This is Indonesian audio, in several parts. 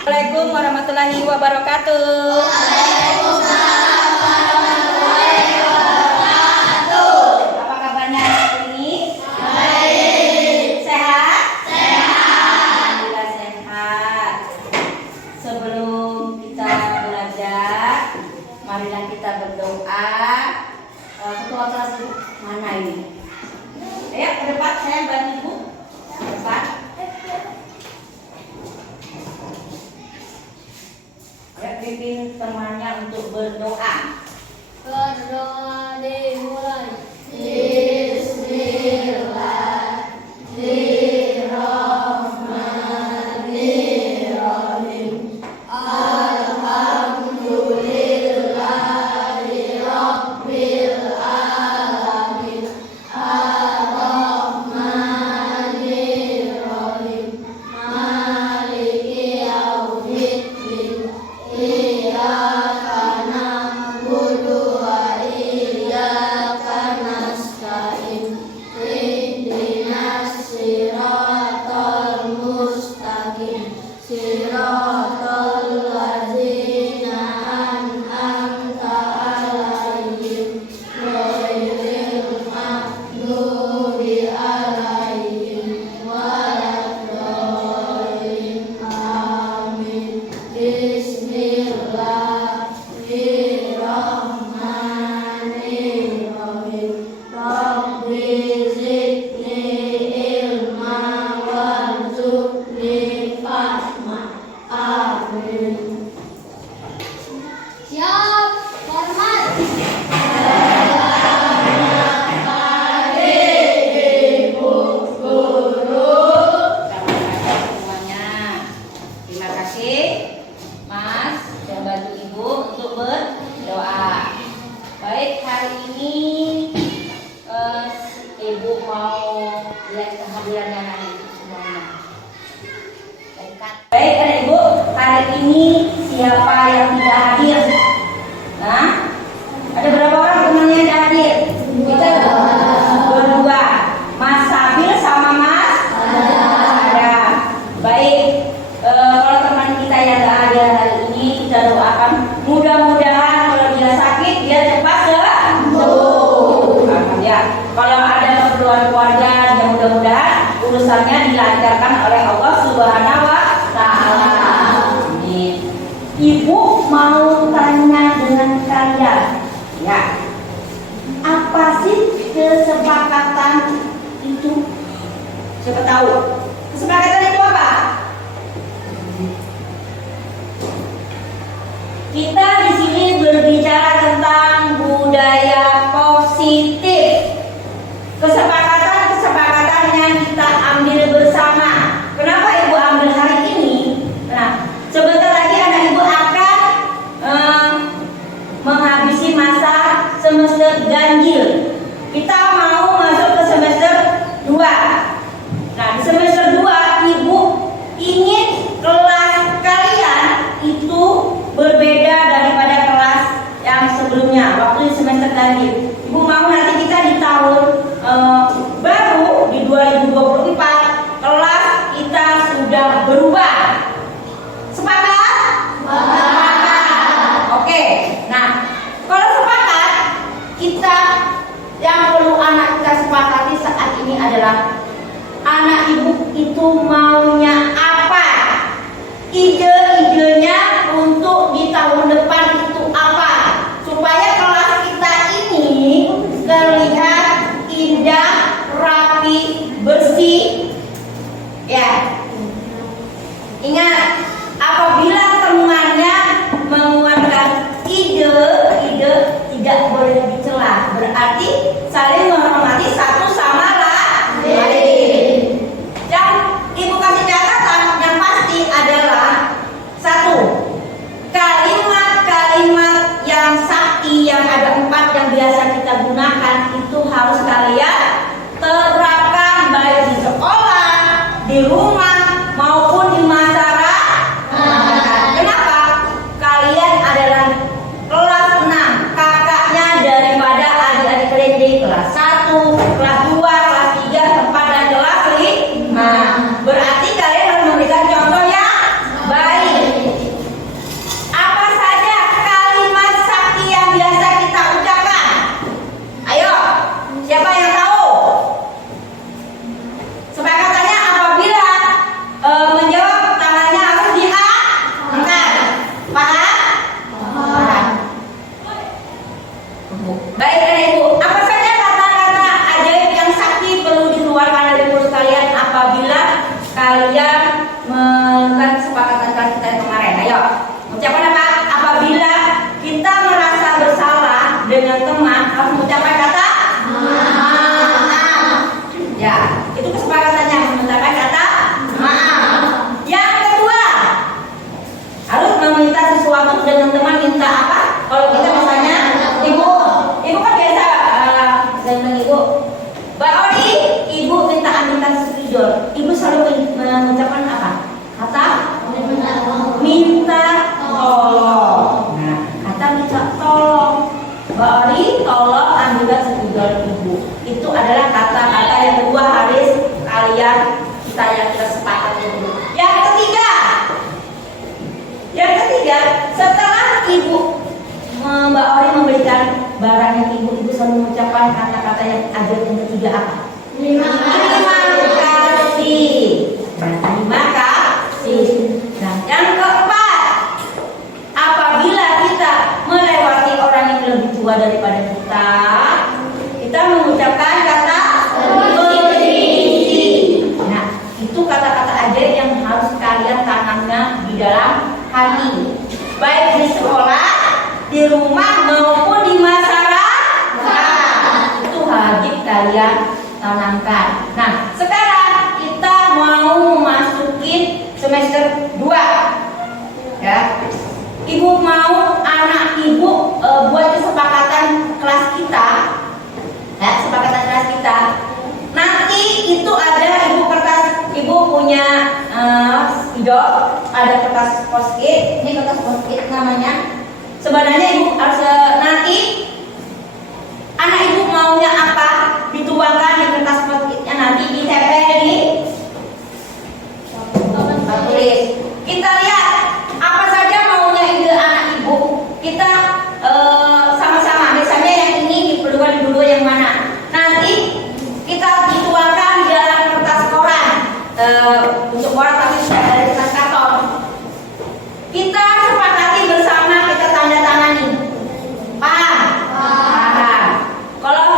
Assalamualaikum warahmatullahi wabarakatuh. Waalaikumsalam warahmatullahi wabarakatuh. Apa kabarnya hari ini? Baik. Sehat? Sehat. Alhamdulillah sehat. Sebelum kita belajar, marilah kita berdoa. Ketua kelas mana ini? Ayo ke depan, saya bantu ibu. Ke depan. Ya, pimpin temannya untuk berdoa. Berdoa dimulai. Bismillahirrahmanirrahim. Alhamdulillahirabbil alamin. Ar-Rahmanirrahim. Maliki yaumiddin. Iyyaka na'budu wa iyyaka nasta'in. Ihdinas siratal mustaqim. Siratal ladzina an'amta 'alaihim ghairil maghdubi 'alaihim waladdallin. Amin. Bismillahirrahmanirrahim. Rabbi zidni ilma warzuqni fahma. Amin. Siap, hormat. Semuanya. Terima kasih, Mas, yang bantu Ibu untuk berdoa. Baik, hari ini Ibu mau lihat kehadiran anak Ibu semuanya. Baik, anak Ibu, hari ini siapa yang tidak hadir? Nah, ada berapa orang temannya yang tidak hadir? Kita berdua. Mas Sabil sama Mas? Ada. Baik, kalau teman kita yang tidak hadir hari ini, kita doakan mudah-mudahan kalau dia sakit dia cepat sembuh. Ya, kalau ada keperluan keluarga, dia mudah-mudahan urusannya dilancarkan oleh Allah Subhanahu wa Ta'ala. Amin. Ibu mau tanya dengan kalian, ya, apa sih kesepakatan itu? Siapa tahu? Kesepakatan itu apa? Kita di sini berbicara tentang budaya positif. Kesepakatan yang kita ambil bersama. Kenapa Ibu ambil hari ini? Nah, sebentar lagi anak Ibu akan menghabisi masa semester ganjil. Kita mau masuk ke semester 2. Nah, di semester 2 Ibu ingin kelas kalian itu berbeda daripada kelas yang sebelumnya waktu di semester ganjil. Ibu mau nanti kita di tahun baru di 2024 kelas kita sudah berubah. Sepakat? Sepakat. Oke. Nah, kalau sepakat, kita yang perlu anak kita sepakati saat ini adalah anak Ibu itu maunya apa? Ide-idenya untuk di tahun depan itu apa? Supaya kelas kita ini terlihat indah, rapi, bersih. Ya. Ingat berarti saling menghormati satu sama lain. Yang ibu kasih catatan yang pasti adalah satu, kalimat-kalimat yang sakti yang ada 4 yang biasa kita gunakan itu harus kalian terapkan baik di sekolah, di rumah maupun di masyarakat. Kenapa? Kalian adalah kelas 6, kakaknya daripada adik-adik kalian di kelas 1, kelas 2, kelas 3, 4 dan kelas 5. Berarti kalian harus memberikan contoh yang baik. Apa saja kalimat sakti yang biasa kita ucapkan? Ayo, siapa yang tahu? Sepakatannya apabila menjawab tangannya harus diangkat. Paham? Paham. Baik dan ibu, apa saja kata-kata ajaib yang sakti perlu dikeluarkan dari mulut kalian apabila kalian melakukan kesepakatan kita yang kemarin? Ayo, ucapan apa? Apabila kita merasa bersalah dengan teman harus mengucapkan kata maaf. Ya, itu kesepakatannya mengucapkan kata maaf. Yang kedua, harus meminta sesuatu dengan teman. Minta apa? Kalau kita misalnya ibu kan biasa saya bilang ibu, Mbak Odi, ibu minta ambilkan spidol. Ibu selalu mengucapkan apa? Kata minta tolong. Nah, kata minta tolong. Mbak Odi, tolong ambilkan spidol ibu. Itu adalah kata-kata yang kedua harus kalian kita sepakati dulu. Yang ketiga, setelah ibu Mbak Ori memberikan barang yang ibu selalu mengucapkan kata-kata yang ajaib yang ketiga apa? Terima kasih. Terima kasih. Nah, yang keempat, apabila kita melewati orang yang lebih tua daripada kita mengucapkan kata permisi. Nah, itu kata-kata ajaib yang harus kalian tanamnya di dalam hati, baik di sekolah, di rumah maupun di masyarakat. Itu wajib kalian tanamkan. Nah, sekarang kita mau masukin semester 2. Ya. Ibu mau anak ibu buat kesepakatan kelas kita. Ya, kesepakatan kelas kita. Nanti itu ada ibu punya spidol, ada kertas post-it. Ini kertas post-it namanya. Sebenarnya ibu harus nanti anak ibu maunya apa dituangkan di kertas post-itnya, nanti ditempel di tulis. Kita lihat apa saja maunya ide anak ibu. Kita sama-sama. Biasanya yang ini diperlukan dulu yang mana. Nanti kita dituangkan di dalam kertas koran. Untuk koran tapi sudah ada di kertas karton. Kita sepakati bersama, kita tanda tangani. Paham? Paham. Kalau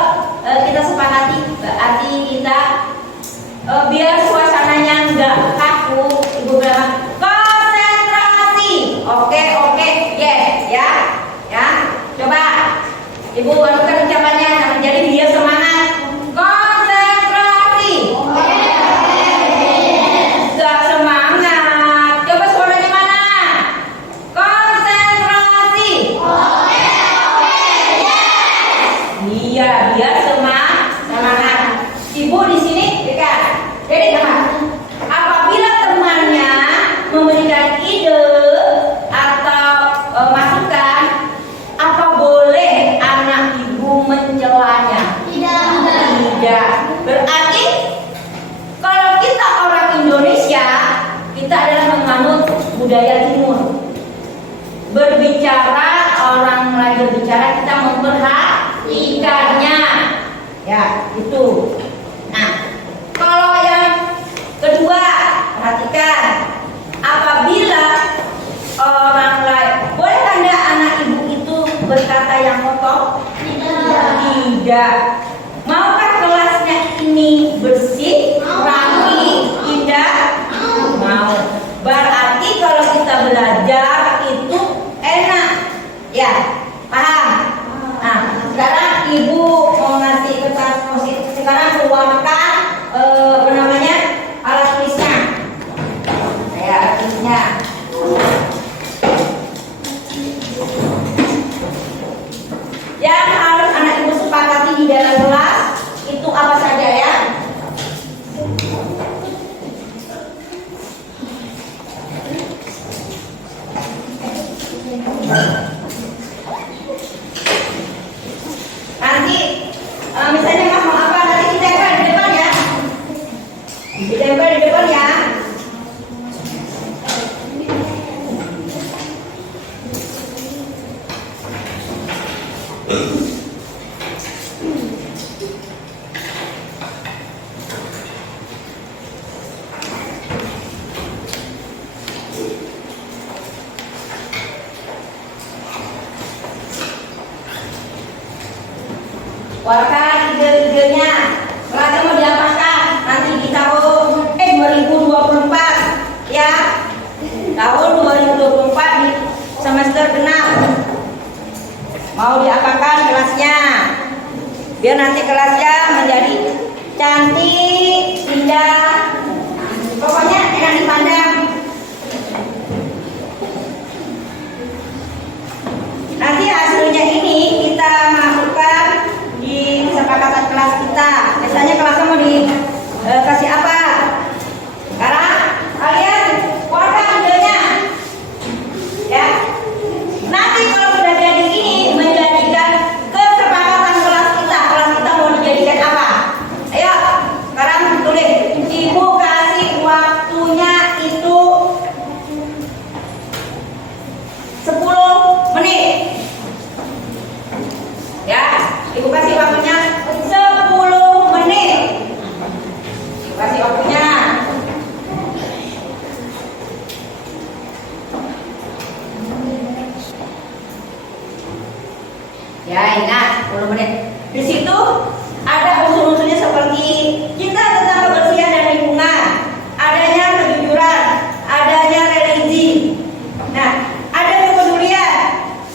kita sepakati berarti kita biar suasananya nggak kaku, ibu bilang konsentrasi. Oke, yes, ya. Coba ibu lakukan ucapannya, jadi biar semangat. Konsentrasi. Gak semangat. Coba suaranya mana? Konsentrasi. Iya, biar semangat. Ibu di sini dekat. Jadi apabila temannya memberikan ide atau masukan, apa boleh anak ibu mencelanya? Tidak. Berarti kalau kita orang Indonesia, kita adalah menganut budaya timur. Berbicara, orang lain berbicara, kita memperhatikannya. Ya, itu. Nah, kalau yang kedua, perhatikan. Apabila orang lain, boleh tanda anak ibu itu berkata yang kotor? Tidak. Maukah kelasnya ini bersih, rapi, indah? Mau. Berarti kalau kita belajar itu enak. Ya, paham? Nah, sekarang ibu Nanti misalnya Mas mau apa, nanti ditempel di depan ya. Ditempel di depan ya. Keluarkan ide-idenya. Kelasnya mau diapakan? Nanti di tahun 2024 ya. Tahun 2024 di semester 6. Mau diapakan kelasnya? Biar nanti kelasnya menjadi cantik, indah. Pokoknya enak dipandang. Nanti hasilnya ini kita masukkan di kesepakatan kelas kita. Biasanya kelasnya mau dikasih apa? Sekarang kalian keluarkan idenya, ya. Nanti kalau sudah jadi ini menjadikan kesepakatan kelas kita mau dijadikan apa? Ayo, sekarang tulis. Ibu kasih waktunya itu 10 menit. Ya, Ibu kasih waktunya 10 menit. Ibu kasih waktunya. Ya, ingat 10 menit. Di situ ada unsur-unsurnya seperti cinta tentang kebersihan dan lingkungan, adanya kejujuran, adanya religi. Nah, ada kepedulian,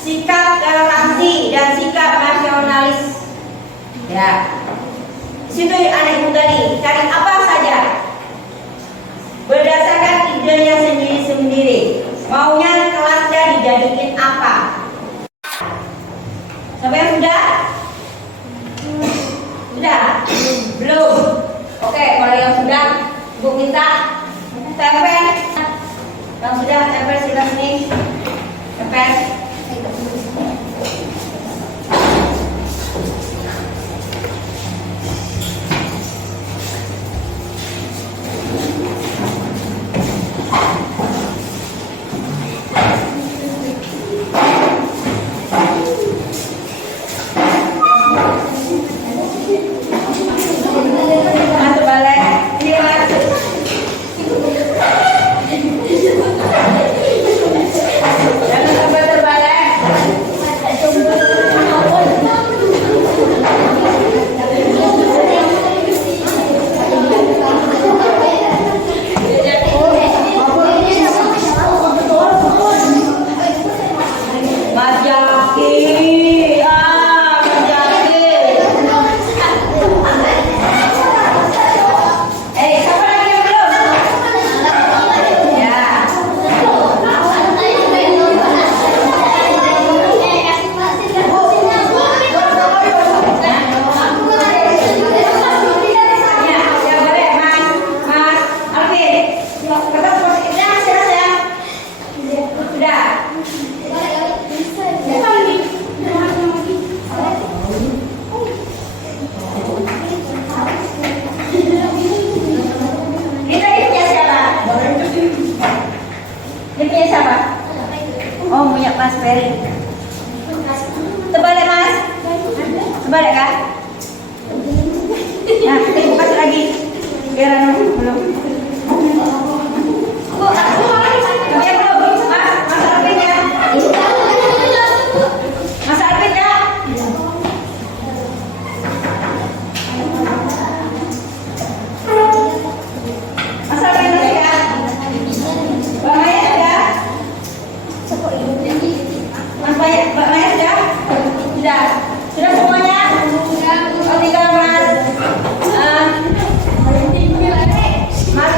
sikap toleransi dan sikap nasionalis. Ya, situ ada ibu tadi. Cari apa saja berdasarkan idenya sendiri-sendiri. Maunya kelasnya dijadikan apa? Sampai sudah? Sudah? Belum? Oke, kalau yang sudah, ibu minta tempel. Yang sudah tempel sila sini. Tempel. Masuk balik. Ini masuk. Jangan sampai terbalik. Mas Jaki, Mas Jaki. Siapa lagi yang belum? Ya. Ya, boleh, Mas Alvin. Kakak posisinya siap ya? Sudah. Ini tadi punya siapa? Ini punya siapa? Oh, punya Mas Ferry. Terbalik Mas. Terbalik kan? Nah, ibu kasih lagi. Biar belum. Tapi belum. Mas Alvin ya. Mas Alvin ya. Mas Alvin ya. Mbak Maya sudah? Mas Maya, Mbak Maya sudah? Sudah. Sudah semuanya? Oh, tinggal Mas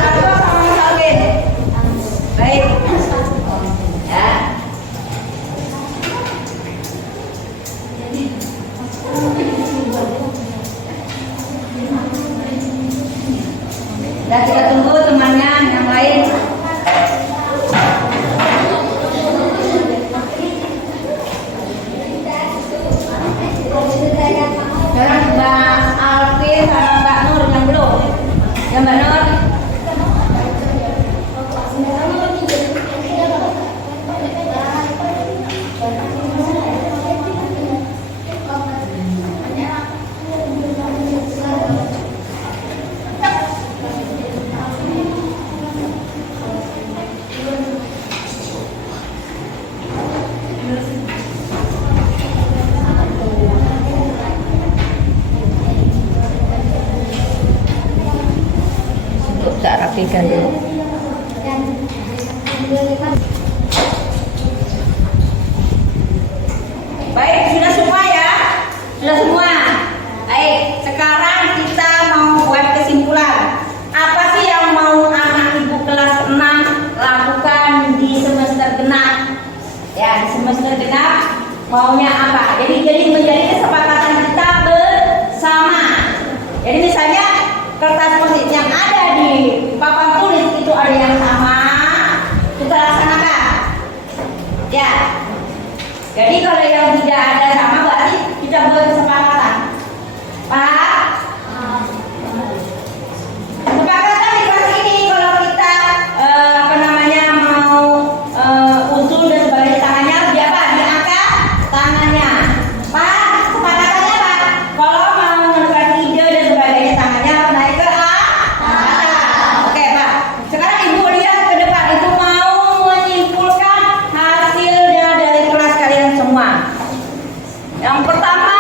Matikan dulu. Baik, sudah semua ya? Sudah semua. Baik, sekarang kita mau buat kesimpulan. Apa sih yang mau anak ibu kelas 6 lakukan di semester genap? Ya, di semester genap maunya apa? Jadi menjadi kesepakatan kita bersama. Jadi misalnya kertas post-it yang ada di papan tulis itu ada yang sama, kita laksanakan. Ya. Jadi kalau yang tidak ada sama berarti kita buat kesepakatan. Pak, kesepakatan di kelas ini kalau kita mau usul dan sebagainya tangannya di apa? Diangkat tangannya. Pak, kesepakatannya Pak. Kalau mau menentukan ide dan sebagainya tangannya harus naik ke atas. Oke Pak. Sekarang Ibu lihat ke depan. Ibu mau menyimpulkan hasilnya dari kelas kalian semua. Yang pertama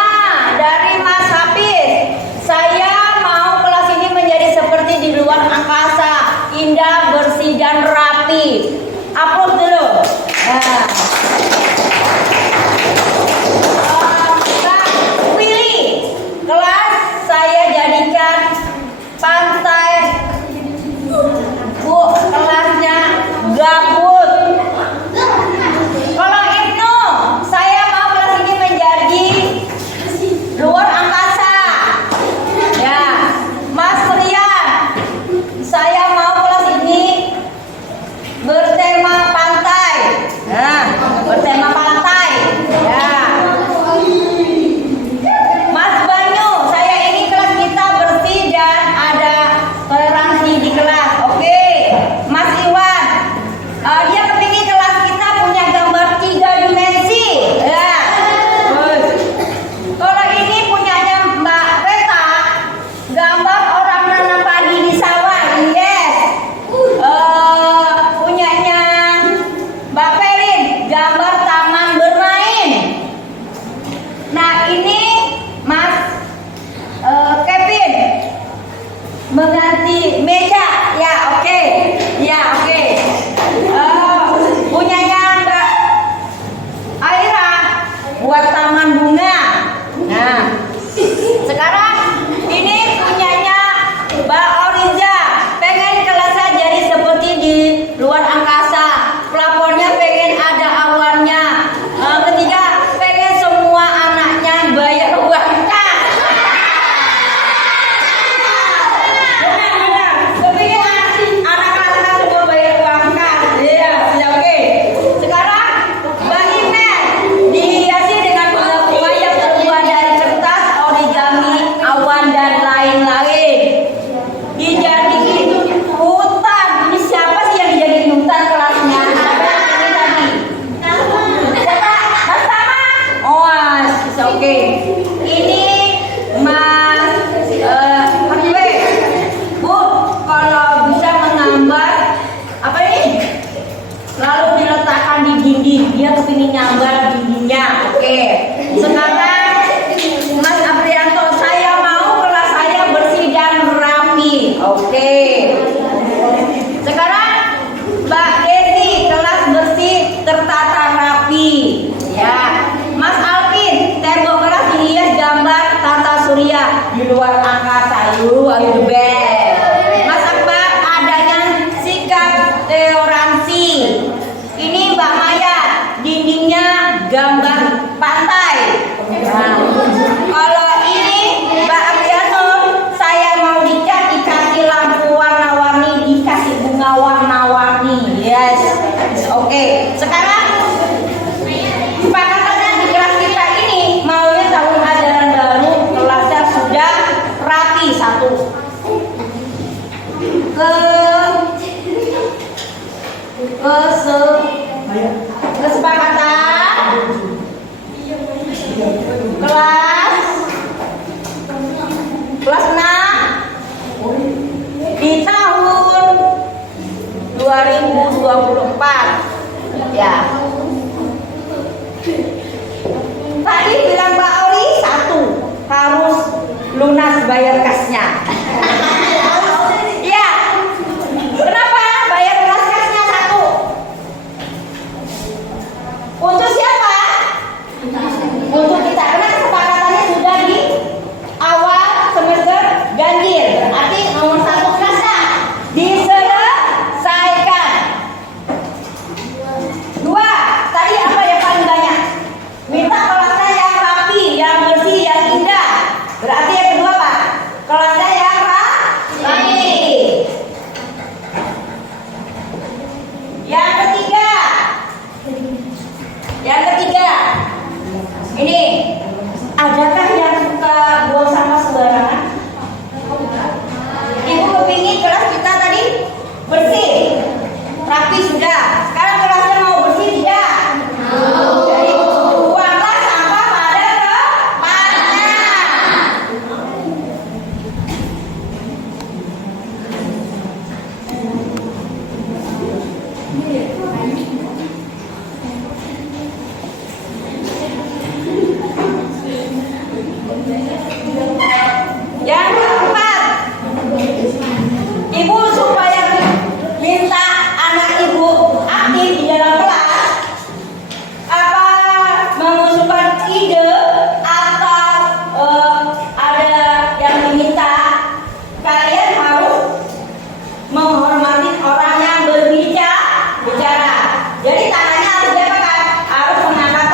dari Mas Hafiz, saya mau kelas ini menjadi seperti di luar angkasa, indah, bersih dan rapi. Upload dulu. Nah. Kak Willy, kelas saya jadikan pantai. Bu, kelasnya gabut. Kalau Ibnu, saya mau kelas ini menjadi luar angkasa. Ya, Mas Rian, saya mau kelas ini bertema pantai. Nah, bertema pantai. Ya. Mas Banyu, saya ini kelas kita bersih dan ada toleransi di kelas. Oke. Mas Iwan, dia kepingin kelas kita punya gambar 3 dimensi. Ya. Terus. Kalau ini punyanya Mbak Reta, gambar orang nanam padi di sawah. Yes. Punyanya Mbak Perin, gambar taman bermain. Nah ini Mas Kevin mengganti meja. Ya oke. Ya oke. Punyanya Mbak Aira buat taman bunga. Nah sekarang ini punyanya Mbak Oriza, pengen kelasnya jadi seperti di luar angkasa, plafonnya pengen ada awannya. Ketiga, pengen semua anaknya bayar uang kas. Benar. Kepingin anak kelasnya semua bayar uang kas. Iya, sudah oke. Sekarang Mbak Imen dihiasi dengan bunga-bunga yang terbuat dari kertas, origami, awan dan lain-lain. Dijadiin hutan. Ini siapa sih yang dijadiin hutan kelasnya? Siapa yang ini tadi? Mas Tama. Oh, oke. Ini Mas Harve. Bu, kalau bisa menggambar apa ini? Lalu diletakkan di dinding. Dia kepingin nyambar dindingnya. Oke. Sekarang Mas Aprianto, saya mau kelas saya bersih dan rapi. Oke. Sekarang Mbak Desi, kelas bersih tertata rapi. Ya. Mas Alvin, tembok kelas dihias gambar tata surya di luar angkasa. Ayo the best. Mas Akbar, adanya sikap toleransi. Ini Mbak Maya, dindingnya gambar pantai. Nah, kalau ini Mbak Apriano, saya mau dicat, dikasih lampu warna-warni, dikasih bunga warna-warni. Yes, oke. Sekarang kesepakatannya di kelas kita ini maunya tahun ajaran baru kelasnya sudah rapi. Satu. Kesepakatan kelas 6 di tahun 2024. Ya. Tadi bilang Mbak Ori, 1 harus lunas bayar kasnya. Ya. Ini, adakah yang suka buang sampah sembarangan? Ibu kepingin kelas kita tadi bersih, rapi sudah. Sekarang kelasnya mau bersih tidak? Jadi buanglah sampah pada tempatnya. Yang keempat, ibu supaya minta anak ibu aktif di dalam kelas, apa mengusulkan ide atau ada yang diminta, kalian harus menghormati orang yang berbicara. Jadi tangannya harus diapakan? Harus mengangkat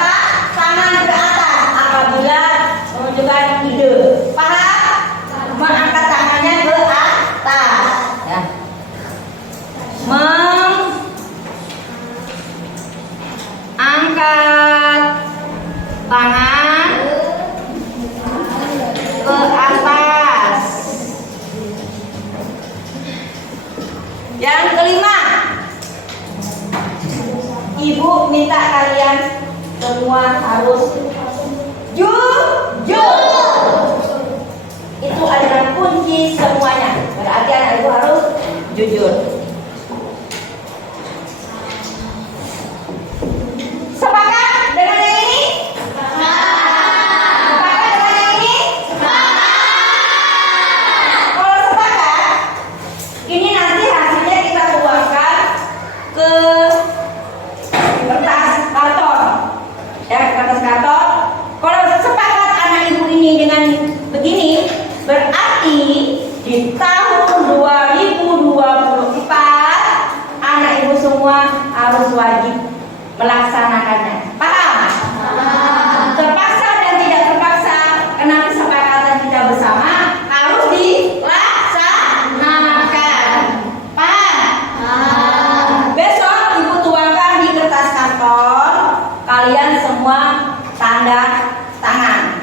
tangan ke atas apabila menunjukkan ide. Paham? Mengangkat tangannya ke atas. Ya. Mengangkat tangan ke atas. Yang kelima, ibu minta kalian semua harus jujur. Itu adalah kunci semuanya. Berarti anak ibu harus jujur. Sepakat dengan yang ini? Sepakat dengan yang ini? Kalau sepakat, ini nanti hasilnya kita tuangkan ke kertas karton. Ya, kertas karton. Kalau sepakat anak ibu ini dengan begini, berarti di tahun 2024 anak ibu semua harus wajib melaksanakannya. Paham? Terpaksa dan tidak terpaksa, karena kesepakatan kita bersama harus dilaksanakan. Paham? Besok ibu tuangkan di kertas karton, kalian semua tanda tangan.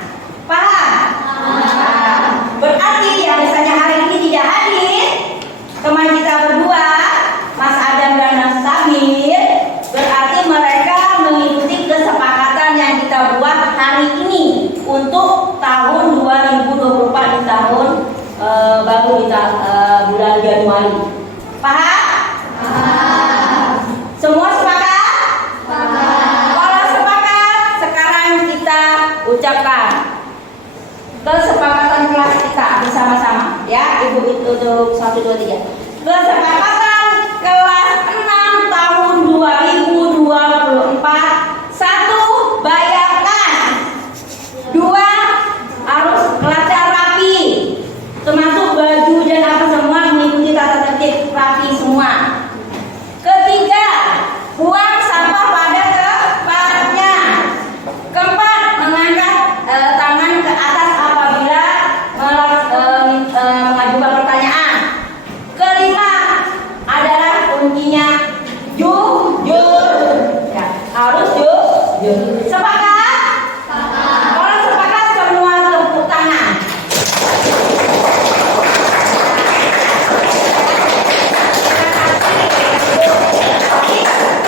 Paham? Berarti yang misalnya hari ini tidak hadir, teman kita berdua, Mas Adam dan Mas Samir, berarti mereka mengikuti kesepakatan yang kita buat hari ini untuk tahun 2024 di tahun baru di bulan Januari. Paham? Semua sepakat? Kalau sepakat, sekarang kita ucapkan kesepakatan kelas kita bersama-sama, ya. Ibu untuk 1, 2, 3. Kesepakatan kelas 6 tahun 2024. 1. Bayangkan. 2. Harus kelasnya rapi, termasuk baju dan apa semua mengikuti tata tertib rapi semua. Ketiga, buang sampah pada tempatnya. Keempat, mengangkat tangan ke atas apabila mengajukan pertanyaan. Kelima adalah kuncinya jujur. Ya, harus jujur. Sepakat? Kalau sepakat semua tepuk tangan.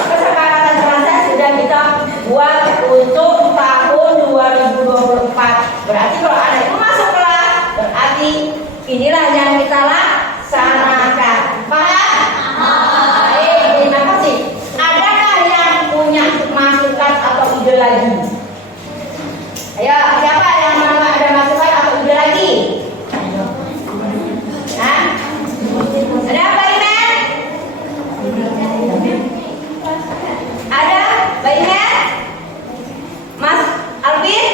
Kesepakatan kelasnya sudah kita buat untuk tahun 2024. Berarti kalau anak itu masuk kelas, berarti inilah yang kita laksanakan. Paham? Baik, terima kasih. Adakah yang punya masukan atau ide lagi? Ayo, siapa yang mau ada masukan atau ide lagi? Hah? Ada apa, Imen? Ada, Mbak Imen? Mas Alvin?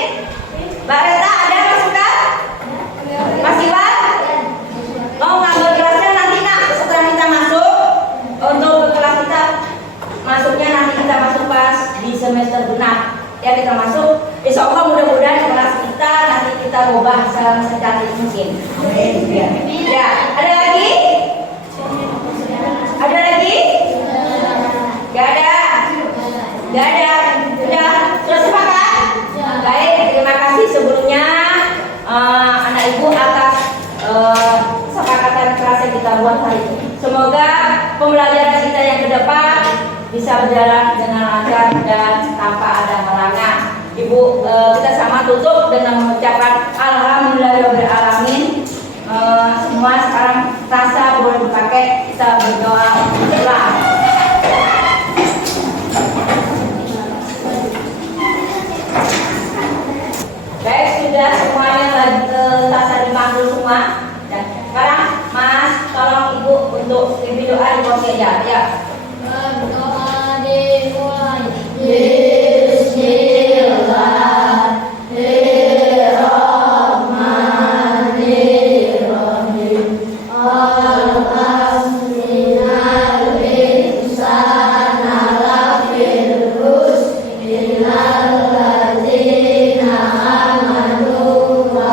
Mbak Reta, ada masukan? Mas Iwan? Mau ngambil kelasnya nanti nak setelah kita masuk. Untuk kelas kita masuknya nanti kita masuk pas di semester genap. Ya, kita masuk. Insya Allah mudah-mudahan kelas kita nanti kita ubah secantik mungkin. Ya, ada lagi? Ada lagi? Gak ada? Gak ada? Sudah sepakat? Baik. ya Rabbil Alamin. Semua sekarang rasa boleh dipakai, kita berdoa ulang. Baik, sudah semuanya rasa dimanggul semua. Dan sekarang Mas, tolong Ibu untuk pimpin doa di pojok ya. Berdoa dimulai. Bismillahirrahmanirrahim. Al-Asminal insana lafil khusr illal ladzina amanu wa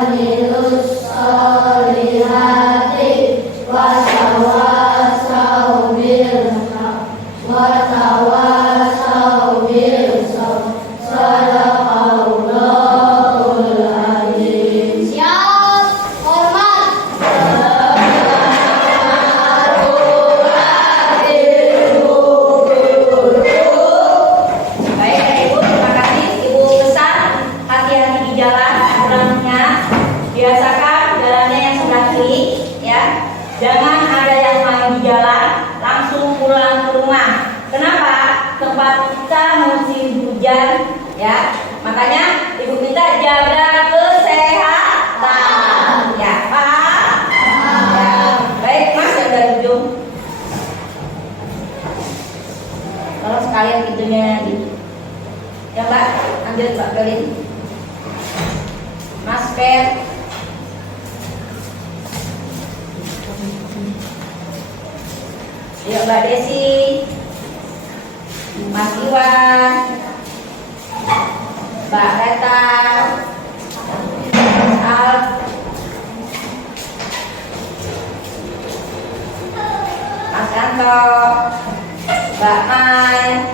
amilus solihati wa tawassaw bil haqq wa tawassaw bil sabr. Sadaqallahul azim. Siap, hormat. Baik Ibu, terima kasih. Ibu pesan hati-hati di jalan, kurangnya biasakan jalannya yang sebelah kiri, ya. Jangan ada yang main di jalan, langsung pulang ke rumah. Kenapa? Tempat kita musim hujan, ya. Makanya Ibu minta jaga kesehatan, ya Pak. Ya. Baik Mas yang dari ujung. Kalau sekalian pintunya nanti. Ya Mbak, lanjut Mbak Belin. Mas Per. Ya Mbak Desi. Mas Iwan. Mbak Reta. Mas Al. Mas Yanto. Mbak Mai.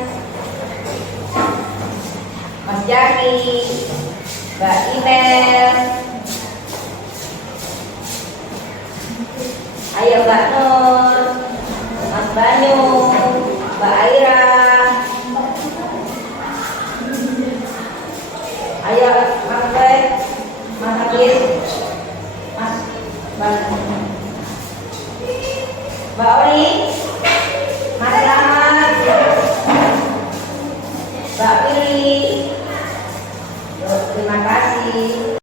Mas Jaki, Mbak Ines, ayo Mbak Nur, Mas Banyu, Mbak Aira, ayo Mas Bek, Mas Agis, Mas Banyu, Mbak Ori, Mas Rahmat, Mbak Willy. Terima kasih.